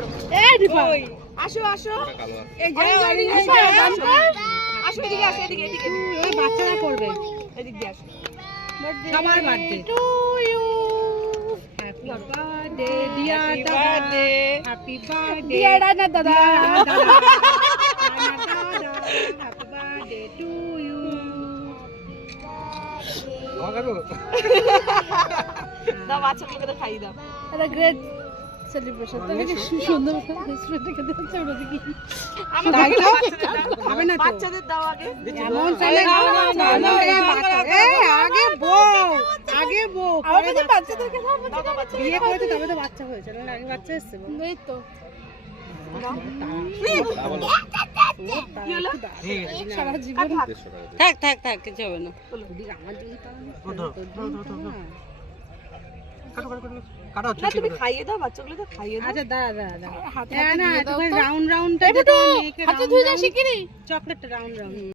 করো। এই দীপা আসো আসো এই যে আসো এদিকে আসো এদিকে এদিকে ওই বাচ্চারা করবে এদিক দিয়ে আসো। সবার birthday to you happy birthday dear দাদা হ্যাপি বার্থডে ডিয়ার দাদা দাদা হ্যাপি বার্থডে টু ইউ দাও বাচ্চাগুলোকে তো খাইয়ে দাও। এটা গ্রেট সেলিব্রেশন তো কি সুন্দর রেস্টুরেন্টে খেতে হচ্ছে ওটা কি খাবে না তো বাচ্চাদের দাও আগে। এমন চলে না এই আগে বউ আমাদের বাচ্চাদেরকে দাও বাচ্চা বিয়ে করেছে তবে তো বাচ্চা হয়েছে না আগে বাচ্চা এসেছে এই তো কি হলো? সারা জীবন থাক থাক থাক কিছু হবে না আমার জন্য না তুমি খাইয়ে দাও বাচ্চাগুলোকে খাইয়ে দাও। আচ্ছা দাঁড়া দাঁড়া না রাউন্ড রাউন্ড চকলেটটা রাউন্ড রাউন্ড